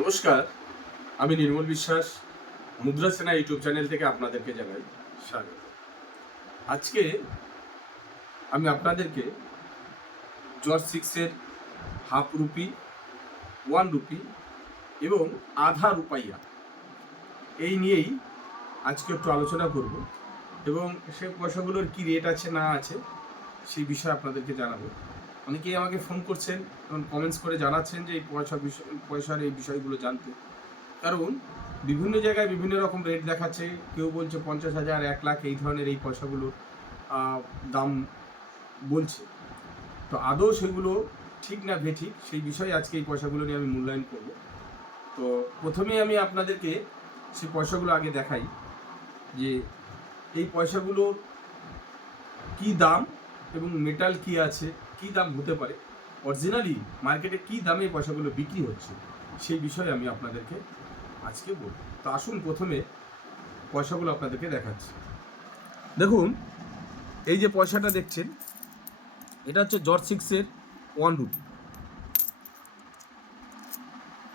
নমস্কার, আমি নির্মল বিশ্বাস, মুদ্রা সেনা ইউটিউব চ্যানেল থেকে আপনাদেরকে জানাই স্বাগত। আজকে আমি আপনাদেরকে জর্জ সিক্সের হাফ রুপি, ওয়ান রুপি এবং আধা রুপাইয়া এই নিয়েই আজকে একটু আলোচনা করব এবং সে পয়সাগুলোর কী রেট আছে না আছে সেই বিষয়ে আপনাদেরকে জানাব। অনেকেই আমাকে ফোন করছেন এবং কমেন্টস করে জানাচ্ছেন যে এই পয়সা বিষয় পয়সার এই বিষয়গুলো জানতে। কারণ বিভিন্ন জায়গায় বিভিন্ন রকম রেট দেখাচ্ছে। কেউ বলছে পঞ্চাশ হাজার এক লাখ এই ধরনের এই পয়সাগুলোর আহ, দাম বলছে। তো আদৌ সেগুলো ঠিক না বেঠিক সেই বিষয়ে আজকে এই পয়সাগুলো নিয়ে আমি মূল্যায়ন করব। তো প্রথমেই আমি আপনাদেরকে সেই পয়সাগুলো আগে দেখাই যে এই পয়সাগুলোর কি দাম এবং মেটাল কি আছে কি দাম হতে পারে? অরিজিনালি মার্কেটে কি দামে পয়সাগুলো বিক্রি হচ্ছে? সেই বিষয়ে আমি আপনাদেরকে আজকে বলব। তো আসুন প্রথমে পয়সাগুলো আপনাদেরকে দেখাচ্ছি। দেখুন, এই যে পয়সাটা দেখছেন, এটা হচ্ছে জর্জ সিক্সের ওয়ান রুপি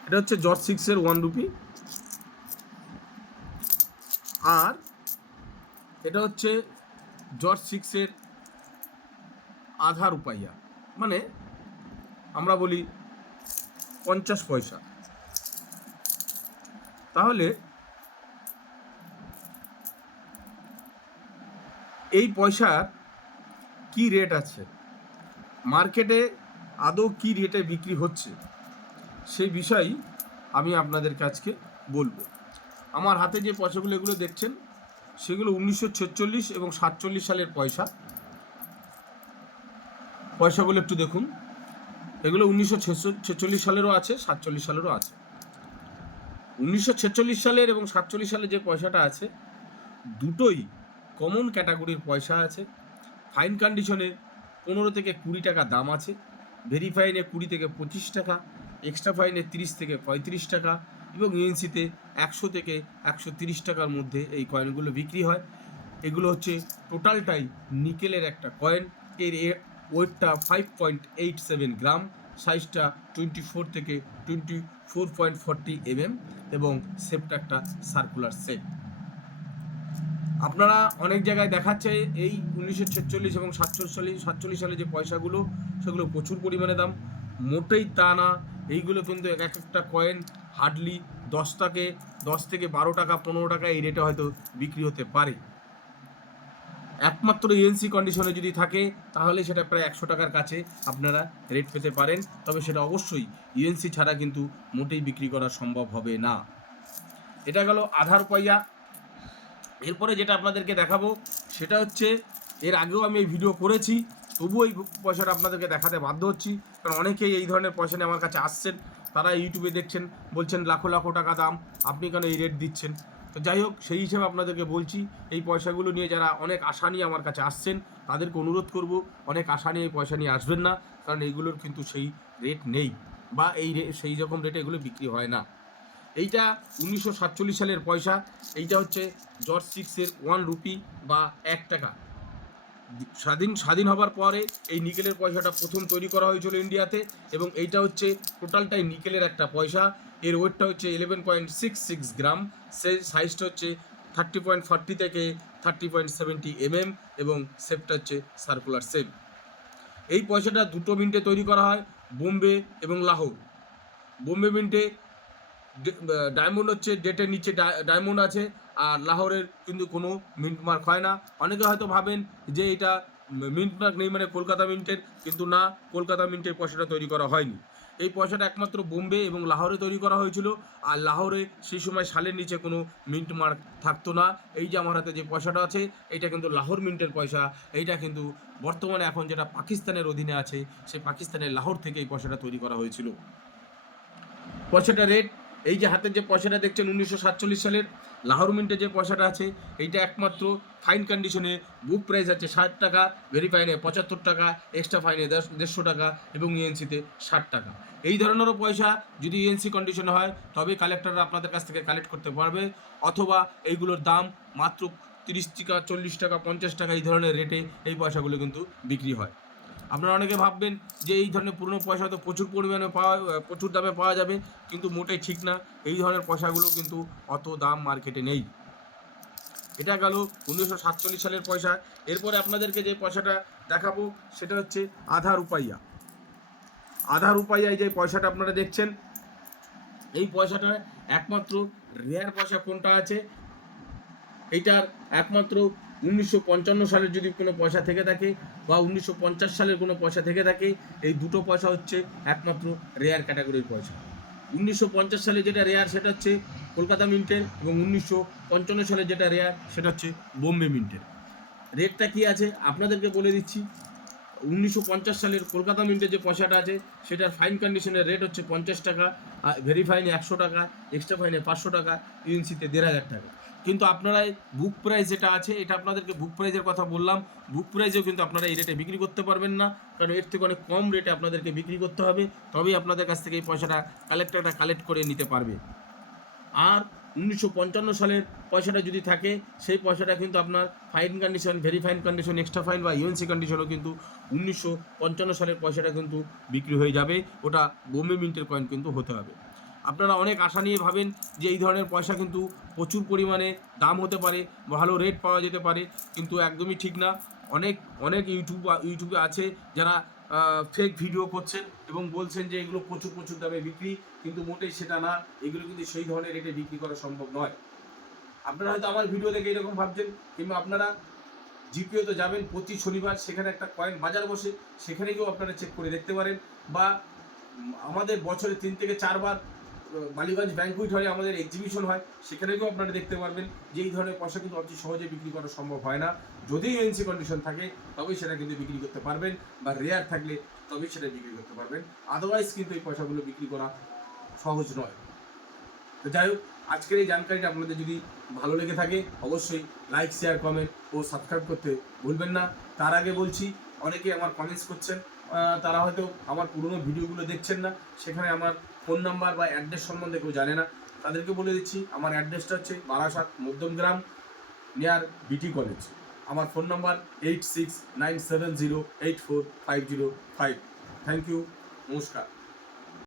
এটা হচ্ছে জর্জ সিক্সের ওয়ান রুপি আর এটা হচ্ছে জর্জ সিক্সের আধা রুপাইয়া মানে আমরা বলি পঞ্চাশ পয়সা। তাহলে এই পয়সার কি রেট আছে? মার্কেটে আদৌ কি রেটে বিক্রি হচ্ছে? সেই বিষয় আমি আপনাদের কাছকে বলব। আমার হাতে যে পয়সাগুলো এগুলো দেখছেন, সেগুলো উনিশশো ছেচল্লিশ এবং সাতচল্লিশ সালের পয়সা। পয়সাগুলো একটু দেখুন। এগুলো উনিশশো ছেচল্লিশ সালেরও আছে, সাতচল্লিশ সালেরও আছে। উনিশশো ছেচল্লিশ সালের এবং সাতচল্লিশ সালের যে পয়সাটা আছে, দুটোই কমন ক্যাটাগরির পয়সা আছে। ফাইন কন্ডিশনে পনেরো থেকে কুড়ি টাকা দাম আছে। ভেরিফাইনে কুড়ি থেকে পঁচিশ টাকা এক্সট্রা ফাইনে তিরিশ থেকে পঁয়ত্রিশ টাকা এবং ইএনসিতে একশো থেকে একশো তিরিশ টাকার মধ্যে এই কয়েনগুলো বিক্রি হয়। এগুলো হচ্ছে টোটালটাই নিকেলের একটা কয়েন এর ওয়েটটা five point eight seven gram সাইজটা টোয়েন্টি ফোর থেকে twenty four point forty mm এবং শেপটা একটা সার্কুলার শেপ আপনারা অনেক জায়গায় দেখাচ্ছে এই উনিশশো ছেচল্লিশ এবং সাতচল্লিশ সাতচল্লিশ সালে যে পয়সাগুলো, সেগুলো প্রচুর পরিমাণে দাম। মোটেই তা না, এইগুলো কিন্তু এক একটা কয়েন হার্ডলি দশ টাকে, দশ থেকে বারো টাকা, পনেরো টাকা এই রেটে হয়তো বিক্রি হতে পারে। একমাত্র ইএনসি কন্ডিশনে যদি থাকে, তাহলে সেটা প্রায় একশো টাকার কাছে আপনারা রেট পেতে পারেন। তবে সেটা অবশ্যই ইএনসি ছাড়া কিন্তু মোটেই বিক্রি করা সম্ভব হবে না। এটা গেল আধার পাইয়া। এরপরে যেটা আপনাদেরকে দেখাবো, সেটা হচ্ছে এর আগেও আমি এই ভিডিও করেছি, তবুও এই পয়সাটা আপনাদেরকে দেখাতে বাধ্য হচ্ছি। কারণ অনেকেই এই ধরনের পয়সা নিয়ে আমার কাছে আসছেন, তারা ইউটিউবে দেখছেন, বলছেন লাখো লাখো টাকা দাম, আপনি কেন এই রেট দিচ্ছেন? তো যাই হোক, সেই হিসেবে আপনাদেরকে বলছি, এই পয়সাগুলো নিয়ে যারা অনেক আশা নিয়ে আমার কাছে আসছেন, তাদেরকে অনুরোধ করব, অনেক আশা নিয়ে এই পয়সা নিয়ে আসবেন না, কারণ এইগুলোর কিন্তু সেই রেট নেই, বা এই সেই রকম রেটে এগুলো বিক্রি হয় না। এইটা উনিশশো সাতচল্লিশ সালের পয়সা, এইটা হচ্ছে জর্জ সিক্সের ওয়ান রুপি বা এক টাকা। স্বাধীন স্বাধীন হবার পরে এই নিকেলের পয়সাটা প্রথম তৈরি করা হয়েছিল ইন্ডিয়াতে এবং এইটা হচ্ছে টোটালটাই নিকেলের একটা পয়সা। এর ওয়েটটা হচ্ছে eleven point six six gram সে সাইজটা হচ্ছে থার্টি পয়েন্ট ফর্টি থেকে থার্টি পয়েন্ট সেভেন্টি এমএম এবং শেপটা হচ্ছে সার্কুলার শেপ এই পয়সাটা দুটো মিনিটে তৈরি করা হয়, বোম্বে এবং লাহোর। বোম্বে মিন্টে ডায়মন্ড হচ্ছে ডেটের নিচে ডায়মন্ড আছে, আর লাহোরের কিন্তু কোনো মিন্ট মার্ক হয় না। অনেকে হয়তো ভাবেন যে এটা মিন্ট মার্ক নেই মানে কলকাতা মিন্টের কিন্তু না, কলকাতা মিন্টের পয়সাটা তৈরি করা হয়নি। এই পয়সাটা একমাত্র বোম্বে এবং লাহোরে তৈরি করা হয়েছিল, আর লাহোরে সেই সময় সালের নিচে কোনো মিন্ট মার্ক থাকতো না। এই যে আমার হাতে যে পয়সাটা আছে এটা কিন্তু লাহোর মিন্টের পয়সা, এইটা কিন্তু বর্তমানে এখন যেটা পাকিস্তানের অধীনে আছে, সেই পাকিস্তানের লাহোর থেকে এই পয়সাটা তৈরি করা হয়েছিল। পয়সাটা রেট এই যে হাতের যে পয়সাটা দেখছেন উনিশশো সাতচল্লিশ সালের, লাহোর মিন্টের যে পয়সাটা আছে, এইটা একমাত্র ফাইন কন্ডিশনে বুক প্রাইস আছে ষাট টাকা ভেরিফাইনে পঁচাত্তর টাকা এক্সট্রা ফাইনে দেড়শো টাকা এবং ইএনসিতে ষাট টাকা। এই ধরনেরও পয়সা যদি ইএনসি কন্ডিশনে হয় তবে কালেক্টররা আপনাদের কাছ থেকে কালেক্ট করতে পারবে, অথবা এইগুলোর দাম মাত্র তিরিশ টাকা, চল্লিশ টাকা, পঞ্চাশ টাকা এই ধরনের রেটে এই পয়সাগুলো কিন্তু বিক্রি হয়। আপনারা অনেকে ভাববেন যে এই ধরনের পুরনো পয়সা তো প্রচুর পরিমাণে পাওয়া প্রচুর দামে পাওয়া যাবে, কিন্তু মোটেই ঠিক না। এই ধরনের পয়সাগুলো কিন্তু অত দাম মার্কেটে নেই। এটা গেল উনিশশো সাতচল্লিশ সালের পয়সা। এরপরে আপনাদেরকে যে পয়সাটা দেখাবো, সেটা হচ্ছে আধা রুপাইয়া। আধা রুপাইয়ায় যে পয়সাটা আপনারা দেখছেন, এই পয়সাটা একমাত্র রেয়ার পয়সা কোনটা আছে? এইটার একমাত্র উনিশশো পঞ্চান্ন সালের যদি কোনো পয়সা থেকে থাকে বা উনিশশো পঞ্চাশ সালের কোনো পয়সা থেকে থাকে, এই দুটো পয়সা হচ্ছে একমাত্র রেয়ার ক্যাটাগরির পয়সা। উনিশশো পঞ্চাশ সালে যেটা রেয়ার সেটা হচ্ছে কলকাতা মিন্টের এবং উনিশশো পঞ্চান্ন সালে যেটা রেয়ার সেটা হচ্ছে বোম্বে মিন্টের রেটটা কি আছে? আপনাদেরকে বলে দিচ্ছি, উনিশশো পঞ্চাশ সালের কলকাতা মিন্টের যে পয়সাটা আছে, সেটার ফাইন কন্ডিশনের রেট হচ্ছে পঞ্চাশ টাকা ভেরিফাইনে একশো টাকা এক্সট্রা ফাইনে পাঁচশো টাকা ইউএনসিতে দেড় হাজার টাকা। কিন্তু আপনারা বুক প্রাইস যেটা আছে, এটা আপনাদেরকে বুক প্রাইজের কথা বললাম। বুক প্রাইজেও কিন্তু আপনারা এই রেটে বিক্রি করতে পারবেন না, কারণ এর থেকে অনেক কম রেটে আপনাদেরকে বিক্রি করতে হবে। তবেই আপনাদের কাছ থেকে এই পয়সাটা কালেক্টরটা কালেক্ট করে নিতে পারবে। আর উনিশশো পঞ্চান্ন সালের পয়সাটা যদি থাকে, সেই পয়সাটা কিন্তু আপনার fine condition very fine condition extra fine বা ইউএনসি কন্ডিশনও কিন্তু উনিশশো পঞ্চান্ন সালের পয়সাটা কিন্তু বিক্রি হয়ে যাবে। ওটা বোম্বে মিন্টের কয়েন কিন্তু হতে হবে। আপনারা অনেক আশা নিয়ে ভাবেন যে এই ধরনের পয়সা কিন্তু প্রচুর পরিমাণে দাম হতে পারে, ভালো রেট পাওয়া যেতে পারে, কিন্তু একদমই ঠিক না। অনেক অনেক ইউটিউব ইউটিউবে আছে যারা ফেক ভিডিও করছেন এবং বলছেন যে এগুলো প্রচুর প্রচুর দামে বিক্রি, কিন্তু মোটেই সেটা না। এগুলো কিন্তু সেই ধরনের রেটে বিক্রি করা সম্ভব নয়। আপনারা হয়তো আমার ভিডিও দেখে এরকম ভাবছেন, কিংবা আপনারা জিপিও তো যাবেন, প্রতি শনিবার সেখানে একটা কয়েন বাজার বসে, সেখানে গিয়েও আপনারা চেক করে দেখতে পারেন। বা আমাদের বছরে তিন থেকে চারবার বালিগঞ্জ ব্যাংকুইট হলে আমাদের এক্সিবিশন হয় সেখানে গিয়েও আপনারা দেখতে পারবেন যে এই ধরনের পয়সা কিন্তু অতি সহজে বিক্রি করা সম্ভব হয় না। যদি এনসি কন্ডিশন থাকে, তবেই সেটা কিন্তু বিক্রি করতে পারবেন, বা রেয়ার থাকলে তবেই সেটা বিক্রি করতে পারবেন। আদারওয়াইজ কিন্তু এই পয়সাগুলো বিক্রি করা সহজ নয়। তো যাই হোক, আজকের এই জানকারিটা আপনাদের যদি ভালো লেগে থাকে, অবশ্যই লাইক শেয়ার কমেন্ট ও সাবস্ক্রাইব করতে ভুলবেন না। তার আগে বলছি অনেকে আমার কমেন্টস করছেন তারা হয়তো আমার পুরনো ভিডিওগুলো দেখছেন না, সেখানে আমার ফোন নাম্বার বা অ্যাড্রেস সম্বন্ধে কেউ জানে না, তাদেরকে বলে দিচ্ছি, আমার অ্যাড্রেসটা হচ্ছে Barasat Madhyamgram near BT college আমার phone number eight six nine seven zero eight four five zero five thank you নমস্কার।